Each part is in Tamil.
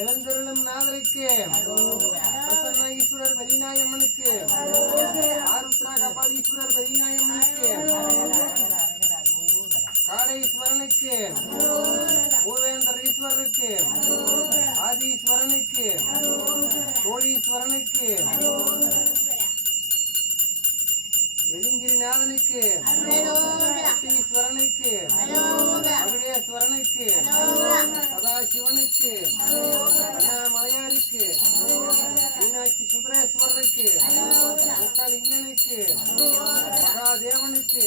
இளந்தருளும் நாதருக்கு பிரசன்னஈஸ்வரர் பெரியநாயம்மனுக்கு ஆருத்ரா கபாலீஸ்வரர் பெரியநாயம்மனுக்கு காளேஸ்வரனுக்கு மூவேந்தர் ஈஸ்வரருக்கு ஆதீஸ்வரனுக்கு கோடீஸ்வரனுக்கு வெலிங்கிரிநாதனுக்கு ஈஸ்வரனுக்கு மகுடேஸ்வரனுக்கு சதாசிவனுக்கு அண்ணாமலையாருக்கு மீனாட்சி சுந்தரேஸ்வரருக்கு முக்கலிங்கனுக்கு மகாதேவனுக்கு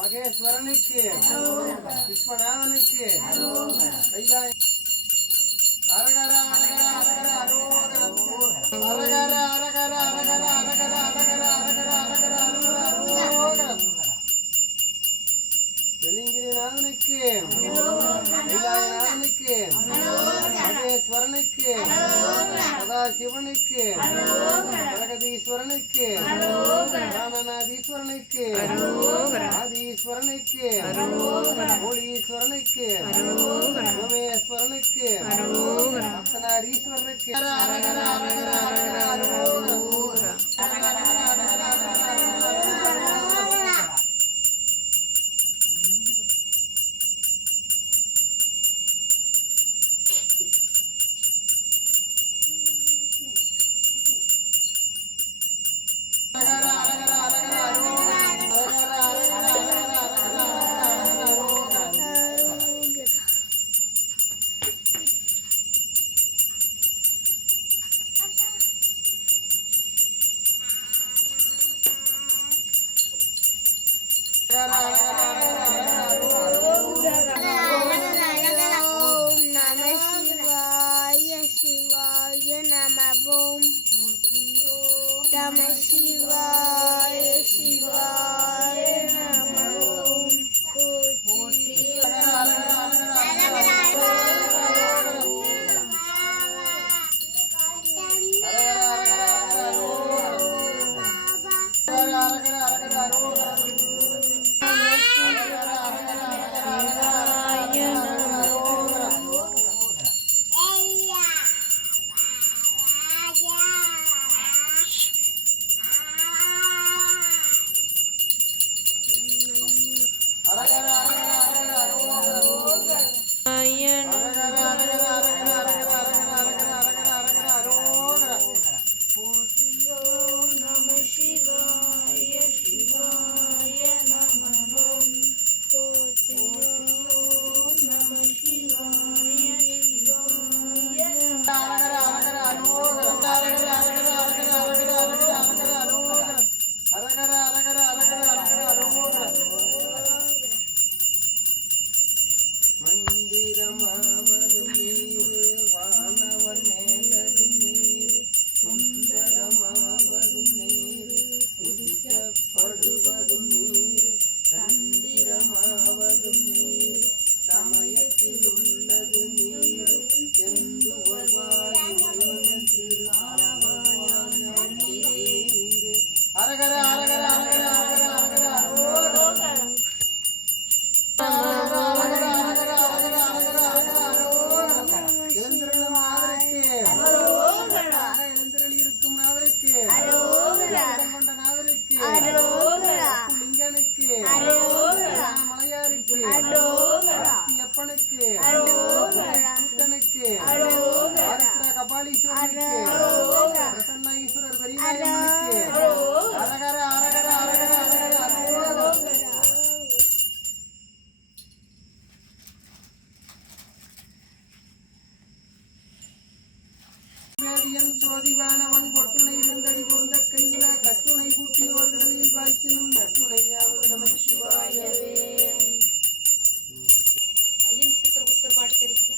மகேஸ்வரனுக்கு விஸ்வநாதனுக்கு கைலாய அரகர அரகர அரகர அரோகரம் அரகர அரகர அரகர அரகர அரகர அரகர அரகர அரோகரம் வெலிங்கிரிநாதனுக்கு கைலாயநாதனுக்கு மகேஸ்வரனுக்கு சதாசிவனுக்கு பிரகதீஸ்வரனுக்கு ராமநாதீஸ்வரனுக்கு ஆதீஸ்வரனுக்கு கோடீஸ்வரனுக்கு உமேஸ்வரனுக்கு அர்த்தநாரீஸ்வரனுக்கு அரகர அரகர அரகர அரோகரம் மந்திரமாவதும் நீரு வானவர் மேலதும் நீரு சுந்தரமாவதும் நீரு துதிக்கப்படுவதும் நீரு தந்திரமாவதும் நீரு சமயத்தில் உள்ளது நீரு செந்துவர்வாயுமன் திரு நீரு அரகர அரகர அரகர அரகர அரகர மலையாருக்கு அப்பனுக்கு கூத்தனுக்கு ஆருத்ரா கபாலீஸ்வரனுக்கு பிரசன்ன ஈஸ்வரர் பெரியநாயம்மனுக்கு அரகர அரகர அரகர அரகர வேதியன் சோதிவானவன் பொட்டுணை வெந்தடி பொருந்த கையில கட்டுணை கூட்டியோர்களில் வாய்க்கினும் நட்டுணையாவது நம சிவாயவே. ஐயன் சித்திரகுப்தர் பாட்டு தெரியுங்களா?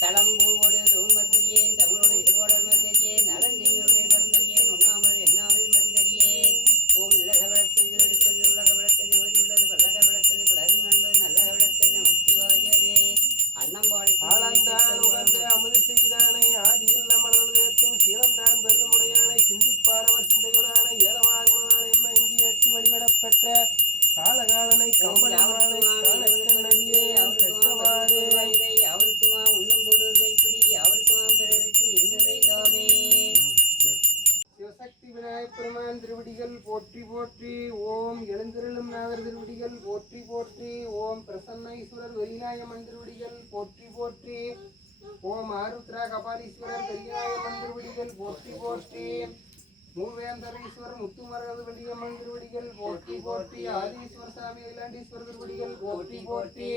தளம்பூவோடு தூமத்தறியேன் தமிழோடு இசைவோடல் மருந்தறியேன் நலந்தெய்யோடு மருந்தறியேன் உண்ணாமல் எண்ணாமல் மருந்தறியேன் ஓம் இல்லக விளக்கது எடுப்பது உலக விளக்கது ஓதி உள்ளது பல்லக விளக்கது பலரும் என்பது நல்லக விளக்கது நம சிவாயவே. அன்னம்பாடி அமுது செய்தானை ஆதியில் அமர்ந்தேற்றும் சீலந்தான் பெருமுடையானை சிந்திப்பாரவர் சிந்தையுடான ஏலமாக எம்ம இங்கி ஏற்றி வழிபடப்பட்ட காலகாலனை கம்பளமானை காணக்கண்ணடியே பெற்றவாறே அவருக்குமா உண்ணும் பொருள் கைப்பிடி அவருக்குமா பிறருக்கு இன்னுரை தாமே. சிவசக்தி விநாயகப் பெருமான் திருவடிகள் போற்றி போற்றி. ஓம் எழுந்திருளும் நாதர் திருவடிகள் போற்றி போற்றி. ஓம் பிரசன்ன ஈஸ்வரர் வெறிநாயம்மன் திருவடிகள் போற்றி போற்றி. ஓம் ஆருத்ரா கபாலீஸ்வரர் வெறிநாயம்மன் திருவடிகள் போற்றி போற்றி. மூவேந்தர் ஈஸ்வரர் முத்துமரகது வள்ளியம்மன் திருவடிகள் போற்றி போற்றி. ஆதீஸ்வர சாமி அகிலாண்டீஸ்வரர் திருவடிகள் போற்றி போற்றி.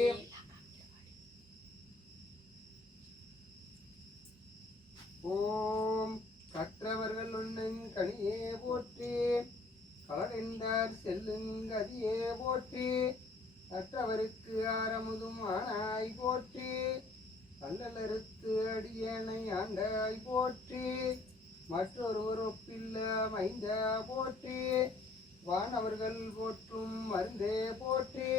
ஓம் கற்றவர்கள் உண்ணும் கனியே போற்றி. கலகென்றார் செல்லுங்கதியே போற்றி. கற்றவருக்கு ஆரமுதும் ஆனாய் போற்றி. கல்லலறுத்து அடியேனை ஆண்டாய் போற்றி. மற்றொருவர் ஒப்பில்ல மைந்தா போற்றி. வானவர்கள் போற்றும் மருந்தே போற்றி.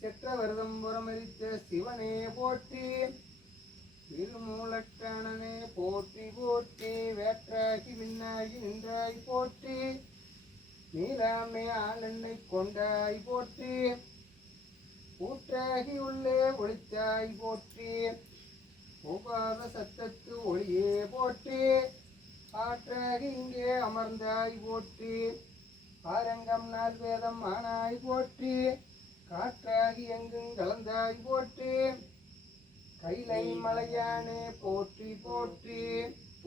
செற்றவர்தம் புறமரித்த சிவனே போற்றி. திருமூலட்டானனே போற்றி போற்றி. வேற்றாகி விண்ணாகி நின்றாய் போற்றி. நீலாமை ஆளெண்ணை கொண்டாய் போற்றி. ஊற்றாகி உள்ளே ஒளித்தாய் போற்றி. உபாத சத்தத்து ஒளியே போற்றி. ஆற்றாகி இங்கே அமர்ந்தாய் போற்றி. ஆரங்கம் நாள் வேதம் ஆனாய் போற்றி. காற்றாகி எங்கும் கலந்தாய் போற்றி. கைலை மலையானே போற்றி போற்றி.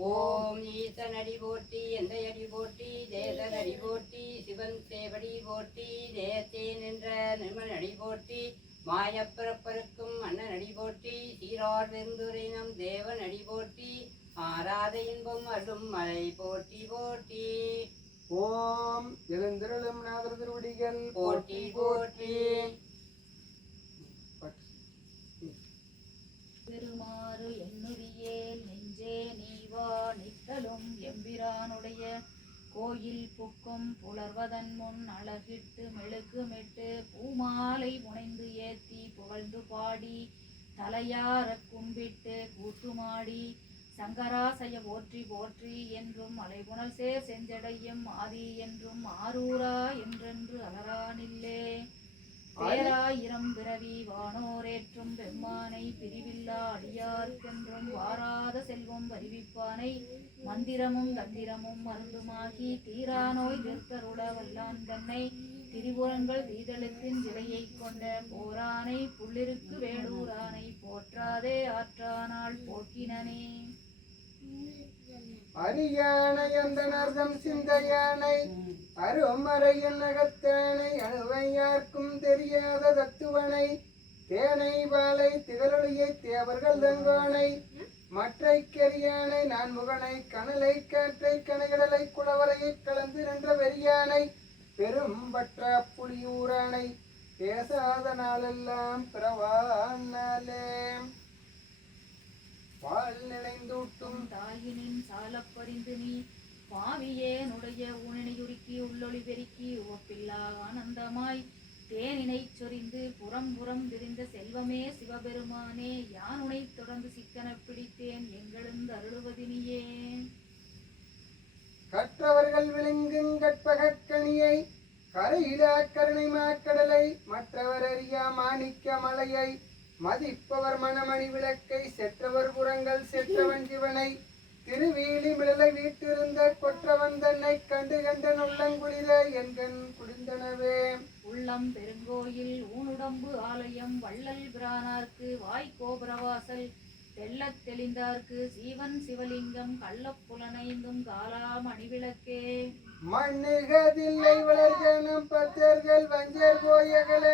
ஓம் ஈசனடி போற்றி எந்தையடி போற்றி தேசனடி போற்றி சிவன் சேவடி போற்றி தேசத்தே நின்ற நிர்மலடி போற்றி மாயப்பிறப்பருக்கும் அண்ணனடி போற்றி சீரார் வெந்துரைனம் தேவனடி போற்றி ஆராத இன்பம் அருளும் மலை போற்றி போற்றி. ஓம் எழுந்திருளும் நாதர் திருவடிகள் போற்றி போற்றி. பெருமாறு எண்ணுரியே நெஞ்சே நீவா நித்தலும் எம்பிரானுடைய கோயில் புக்கும் புலர்வதன் முன் அழகிட்டு மெழுகுமிட்டு பூமாலை புனைந்து ஏத்தி புகழ்ந்து பாடி தலையார கும்பிட்டு கூட்டுமாடி சங்கராசய போற்றி போற்றி என்றும் அலைபுணல் சேர் செஞ்சடையும் ஆதி என்றும் ஆரூரா என்றென்று அலரானில்லே. பேராயிரம் பிறவி வானோரேற்றும் பெம்மானை பிரிவில்லா அடியார்க்கென்றும் வாராத செல்வம் வருவிப்பானை மந்திரமும் தந்திரமும் மருந்துமாகி தீராநோய் தீர்த்தருள வல்லான் தன்னை திரிபுரங்கள் தீதளத்தின் சிலையை கொண்ட போரானை புள்ளிருக்கு வேடூரானை போற்றாதே ஆற்றானால் போக்கினனே. அரியானை அந்த நர்தம் சிந்தையானை அருமறையின் நகத்தானை அணுவையார்க்கும் தெரியாத தத்துவனை தேனை பாலை திகழொழியை தேவர்கள் தங்கோனை மற்றை கெரியானை நான் முகனை கனலை காற்றை கனைகடலை குளவரையை கலந்து நின்ற வெறியானை பெரும் பற்ற புலியூரானை பேசாத நாளெல்லாம் பிறவானாலே. பால் நினைந்தூட்டும் தாயினின் சாலப்பறிந்து நீ பாவியேனுடைய ஊனினையுருக்கி உள்ளொளி பெருக்கி ஒப்பில்லா ஆனந்தமாய் தேனினை சொரிந்து புறம் புறம் விரிந்த செல்வமே சிவபெருமானே யானுனை தொடர்ந்து சிக்கன பிடித்தேன் எங்களெந்து அருளுவதினியே. கற்றவர்கள் விளங்கும் கற்பகக்கணியை கரையிலா கருணை மாக்கடலை மற்றவர் அறியா மாணிக்க மலையை மதிப்பவர் மணமணி விளக்கை செற்றவர் புறங்கள் செற்றவன் சிவனை திருவீழி மிளலை வீட்டிருந்த கொற்றவன் தன்னை கண்டு கண்டன் உள்ளங்குளிர என்கண் குடிந்தனவே. உள்ளம் பெருங்கோயில் ஊனுடம்பு ஆலயம் வள்ளல் பிரானார்க்கு வாய்கோபுரவாசல் தெள்ளத் தெளிந்தார்க்கு சீவன் சிவலிங்கம் கள்ளப்புலனைந்தும் காலாம் அணிவிளக்கே. மண்ணுகதில்லை வளர்கனும் பத்தர்கள் வஞ்சர் போயகல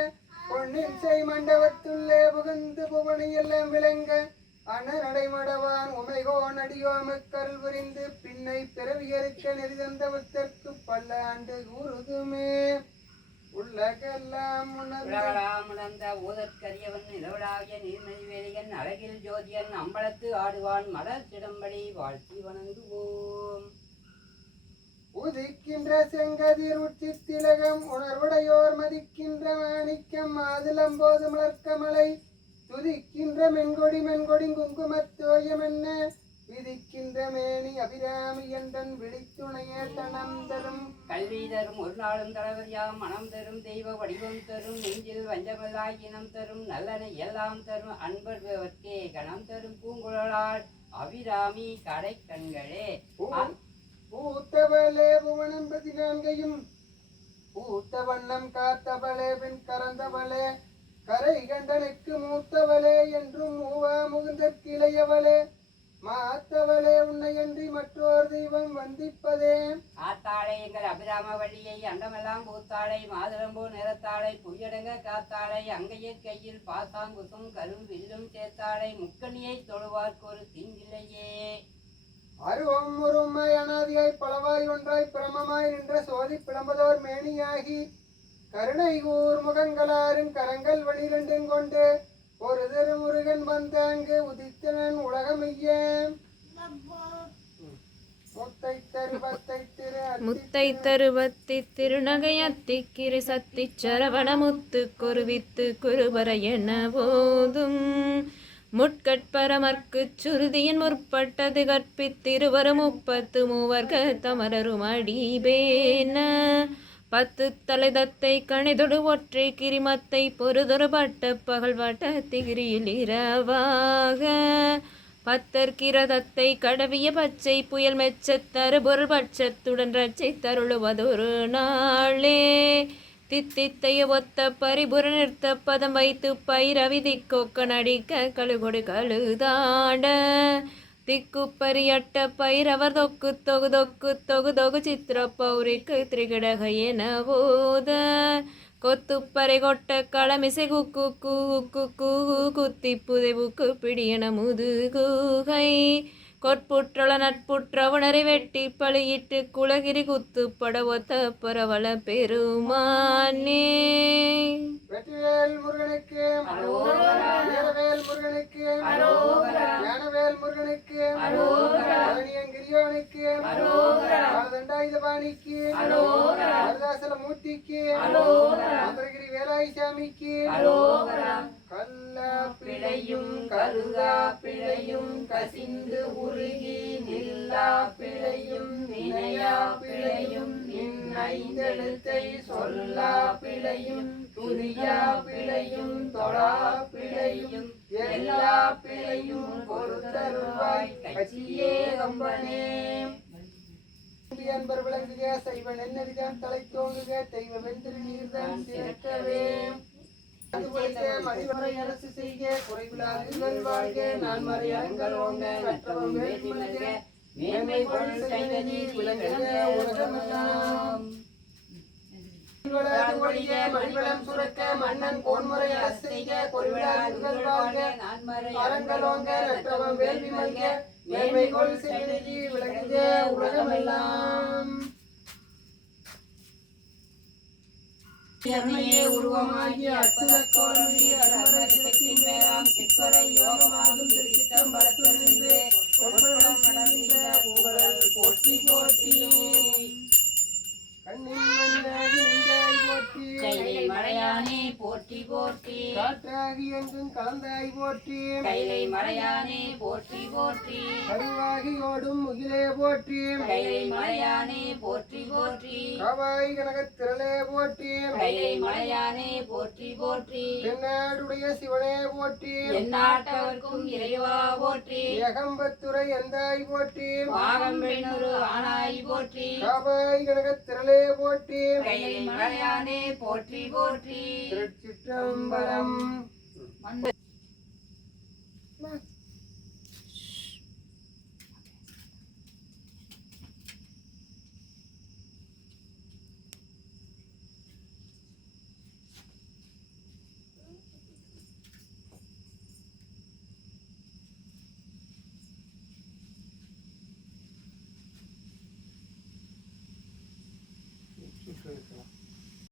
பொன்னின் செய் மண்டபத்துள்ளே புகுந்து புவனியெல்லாம் விளங்க அனநடைமடவான் உமைகோன் அடியோமுக்கருள் புரிந்து பின்னை பிறவியறுக்க நெறிதந்த பக்தர்க்கு பல்லாண்டு கூறுதுமே. உள்ளகெல்லாம் உணர்ந்த ஊதற்கரியவன் நிலவடாகிய நீர்மணி வேலியன் அழகில் ஜோதியன் அம்பலத்து ஆடுவான் மலர் சிடம்படி வாழ்த்தி வணங்குவோம். உதிக்கின்ற செங்கதிர் உச்சி திலகம் உணர்வுடையோர் மதிக்கின்ற மாணிக்கம் மாதுளம்போது மலர்க்கமலை துதிக்கின்ற மென்கொடி மென்கொடி குங்குமத்தோயம் என்ன விதிக்கின்ற மேனி அபிராமி என்றன் விழித்துணையே தனம் தரும் கல்வி தரும் ஒரு நாளும் தலைவரியாம் மனம் தரும் தெய்வ வடிவம் தரும் நெஞ்சில் வஞ்சமில்லாய் இனம் தரும் நல்லனை எல்லாம் தரும் அன்பர்வர்க்கே கணம் தரும் பூங்குழலாள் அபிராமி கடை கண்களே பூத்தவளே புவனம் பதினான்கையும் பூத்த வண்ணம் காத்தவளே பின் கறந்தவளே கரை கண்டனுக்கு மூத்தவளே என்றும் மூவா முகுந்தற்கிளையவளே மாத்தவளே உன்னையன்றி மற்றோர் தெய்வம் வந்திப்பதே ஆத்தாளை எங்கள் அபிராம வள்ளியை அண்டமெல்லாம் பூத்தாளை மாதுளம்பூ நிறத்தாளை புயடங்க காத்தாளை அங்கையர் கையில் பாசாங்குசும் கரும் வில்லும் சேர்த்தாளை முக்கணியை தொழுவார்க்கு ஒரு தீங்கில்லையே அருவம் ஒருமை அனாதியாய் பலவாய் ஒன்றாய் பிரமமாய் நின்ற சோதி பிளம்பதோர் மேனியாகி கருணை கூர் முகங்களாரும் கரங்கள் வனிரண்டும் கொண்டு ஒரு திருமுருகன் வந்த அங்கு உதித்தனன் உலகமைய முத்தை தருவத்தி திருநகையத்திக்கிரி சத்தி சரவணமுத்து குருவித்து குருபர என போதும் முட்கட்பரமர்க்கு சுருதியின் முற்பட்டது கற்பித்திருவரும் 33 தமரரும் அடிபேன 10 தலைதத்தை கணிதொடு ஒற்றை கிரிமத்தை பொறுதொரு பட்ட பகல் வட்ட திகிரியில் இரவாக 10 கிரதத்தை கடவிய பச்சை புயல் மெச்சத் தருபொருள் பட்சத்துடன் ரச்சை தருளுவதொரு நாளே தித்தித்தைய ஒத்த பரிபுர நிறுத்த பதம் வைத்து பைரவிதி கொக்க நடிக்க கழுகொடு கழுதாண்ட திக்குப்பரியட்ட பைரவர் தொக்கு தொகு தொக்கு தொகு தொகு சித்திர பௌரிக்கு திரிகிடக என போத கொத்துப்பறை கொட்ட களமிசை குக்கு கூக்கு கூ குத்தி புதைவுக்கு பிடியன முதுகுகை கொற்புற்றள நட்புற்ற உணரை வெட்டி பழியிட்டு குலகிரி குத்துப்பட ஒத்த பரவல பெருமானே வெற்றிவேல் முருகனுக்கு வீரவேல் முருகனுக்கு ஞானவேல் முருகனுக்கு கிரியோனுக்கு தண்டாயுதபாணிக்கு வரதாசல மூர்த்திக்கு மந்திரகிரி வேலாய் சாமிக்கு கல்லா பிழையும் கருதா பிழையும் கசிந்து உருகி நில்லா பிழையும் நினையா பிழையும் ஐந்தெழுத்தை சொல்லா பிழையும் துரியா பிழையும் தொழா பிழையும் எல்லா பிழையும் பொறுத்தருவாய் கட்சியே கம்பனே அன்பர் விளங்குக சைவ நென்னறிதான் தலை தோங்குக தெய்வ வெந்திரு நீர்தான் சிறக்கவே மணிவரை அரசு செய்க குறைவிலாதுகள் வாழ்க நான் மறை அறங்கள் ஓங்க கற்றவம் வேள்வி மல்க மேன்மை பொருள் செய்த நீர் விளங்குக உலகமெல்லாம் மணிவளம் சுரக்க மன்னன் கோன்முறை அரசு செய்க குறைவிலாதுகள் வாழ்க அறங்கள் ஓங்க கற்றவம் வேள்வி மல்க மேன்மை பொருள் செய்த நீர் விளங்குக உலகமெல்லாம் உருவமாகிய அற்புத கோலமிய அருமரத்தின் மேலாம் சிற்பரை யோகமாகும் திருச்சிற்றம்பலத்திலிருந்து பொற்புடம் நடந்த புகழல் போற்றி போற்றி கைலை மலையானே போற்றி போற்றி காற்றாகி எங்கும் கலந்தாய் போற்றி கைலை மலையானே போற்றி போற்றி கருவாகி ஓடும் முகிலே போற்றி கைலை மலையானே போற்றி போற்றி காவாய் கனகத் திரளே போற்றி கைலை மலையானே போற்றி போற்றி தென்னாடுடைய சிவனே போற்றி எந்நாட்டவர்க்கும் இறைவா போற்றி ஏகம்பத்துரை எந்தாய் போற்றி மாகம்பெண்ணொரு ஆனாய் போற்றி காவாய் கனகத் திரளே போற்றி கைலை மலையானே போற்றி போற்றி திருச்சிற்றம்பலம் Thank you.